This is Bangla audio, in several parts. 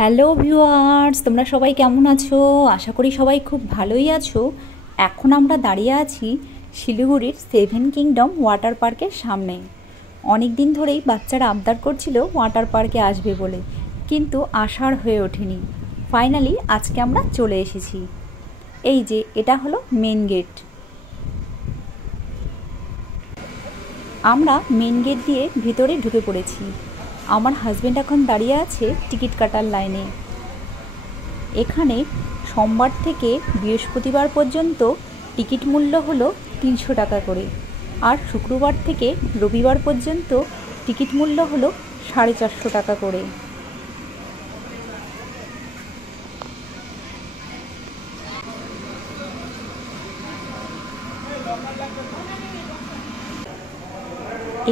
হ্যালো ভিউয়ার্স, তোমরা সবাই কেমন আছো? আশা করি সবাই খুব ভালোই আছো। এখন আমরা দাঁড়িয়ে আছি শিলিগুড়ির 7 কিংডম ওয়াটার পার্কের সামনে। অনেক দিন ধরেই বাচ্চারা আবদার করছিল ওয়াটার পার্কে আসবে বলে, কিন্তু আসার হয়ে ওঠেনি। ফাইনালি আজকে আমরা চলে এসেছি। এই যে এটা হলো মেন গেট। আমরা মেন গেট দিয়ে ভিতরে ঢুকে পড়েছি। আমার হাজব্যান্ড এখন দাঁড়িয়ে আছে টিকিট কাটার লাইনে। এখানে সোমবার থেকে বৃহস্পতিবার পর্যন্ত টিকিট মূল্য হলো 300 টাকা করে, আর শুক্রবার থেকে রবিবার পর্যন্ত টিকিট মূল্য হলো 450 টাকা করে।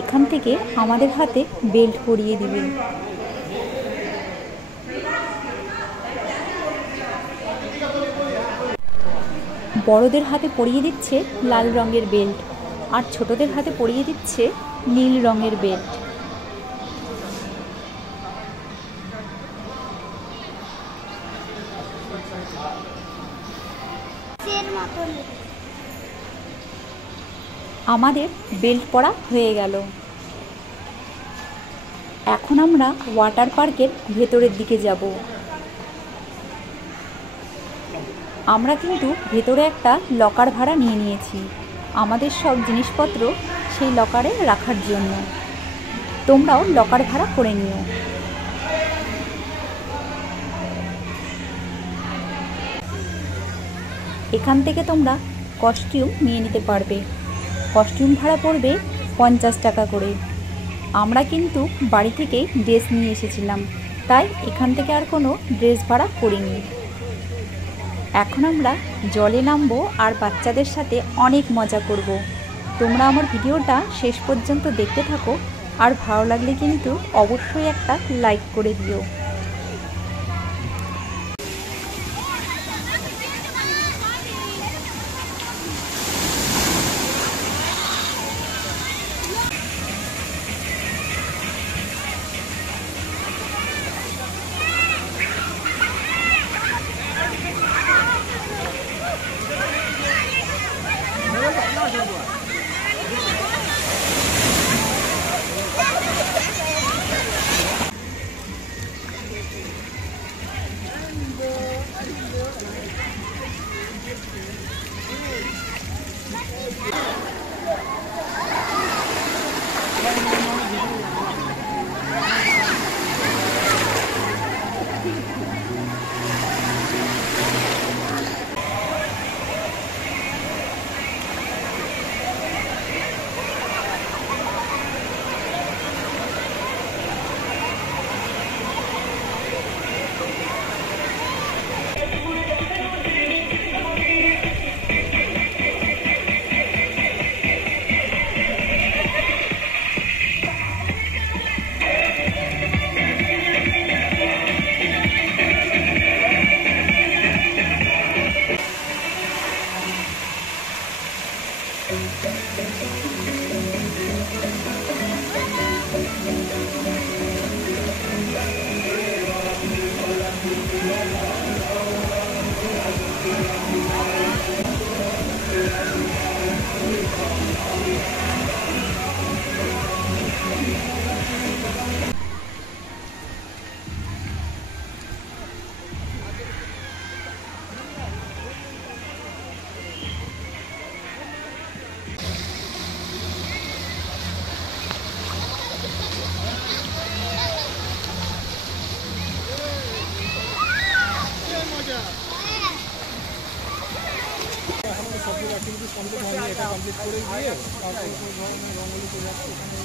এখান থেকে আমাদের হাতে বেল্ট পরিয়ে দিবে। বড়দের হাতে পরিয়ে দিচ্ছে লাল রঙের বেল্ট, আর ছোটদের হাতে পরিয়ে দিচ্ছে নীল রঙের বেল্ট। আমাদের বেল্ট পরা হয়ে গেল। এখন আমরা ওয়াটার পার্কের ভেতরের দিকে যাব। আমরা কিন্তু ভেতরে একটা লকার ভাড়া নিয়ে নিয়েছি আমাদের সব জিনিসপত্র সেই লকারে রাখার জন্য। তোমরাও লকার ভাড়া করে নিও। এখান থেকে তোমরা কস্টিউম নিয়ে নিতে পারবে। কস্টিউম ভাড়া পড়বে 50 টাকা করে। আমরা কিন্তু বাড়ি থেকেই ড্রেস নিয়ে এসেছিলাম, তাই এখান থেকে আর কোনো ড্রেস ভাড়া করিনি। এখন আমরা জলে নামবো আর বাচ্চাদের সাথে অনেক মজা করব। তোমরা আমার ভিডিওটা শেষ পর্যন্ত দেখতে থাকো, আর ভালো লাগলে কিন্তু অবশ্যই একটা লাইক করে দিও। সবগুলো অ্যাক্টিভিটিস কমপ্লিট হয়নি, এটা কমপ্লিট করে দিয়ে তারপরে রঙগুলি চলে যাচ্ছে এখানে।